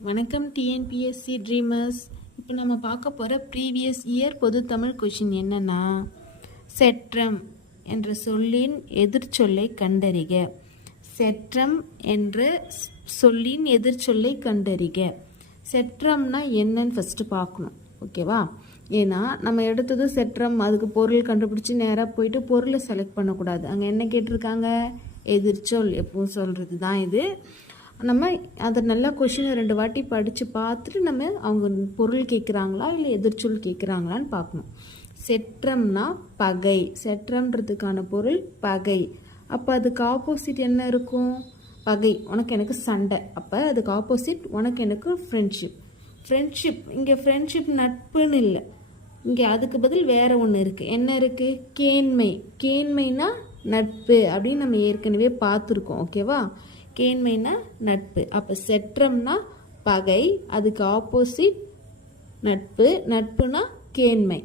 வணக்கம் TNPSC dreamers. இப்போ நம்ம பார்க்க போகிற ப்ரீவியஸ் இயர் பொது தமிழ் கொஷின் என்னன்னா, செற்றம் என்ற சொல்லின் எதிர்ச்சொல்லை கண்டறிக. செற்றம் என்ற சொல்லின் எதிர்ச்சொல்லை கண்டறிக. செற்றம்னா என்னன்னு ஃபஸ்ட்டு பார்க்கணும், ஓகேவா? ஏன்னா நம்ம எடுத்தது செற்றம், அதுக்கு பொருள் கண்டுபிடிச்சி நேராக போயிட்டு பொருளை செலக்ட் பண்ணக்கூடாது. அங்கே என்ன கேட்டிருக்காங்க? எதிர்ச்சொல் எப்பவும் சொல்கிறது தான் இது. நம்ம அதை நல்லா கொஷினை 2 வாட்டி படித்து பார்த்துட்டு நம்ம அவங்க பொருள் கேட்குறாங்களா இல்லை எதிர்ச்சொல் கேட்குறாங்களான்னு பார்க்கணும். செற்றம்னா பகை. செற்றம்ன்றதுக்கான பொருள் பகை. அப்போ அதுக்கு ஆப்போசிட் என்ன இருக்கும்? பகை. உனக்கு எனக்கு சண்டை. அப்போ அதுக்கு ஆப்போசிட் உனக்கு எனக்கு ஃப்ரெண்ட்ஷிப். ஃப்ரெண்ட்ஷிப் இங்கே ஃப்ரெண்ட்ஷிப் நட்புன்னு இல்லை, இங்கே அதுக்கு பதில் வேறு ஒன்று இருக்குது. என்ன இருக்குது? கேண்மை. கேண்மைனா நட்பு அப்படின்னு நம்ம ஏற்கனவே பார்த்துருக்கோம், ஓகேவா? கேண்மைனா நட்பு. அப்போ செற்றம்னா பகை, அதுக்கு ஆப்போசிட் நட்பு. நட்புனா கேண்மை.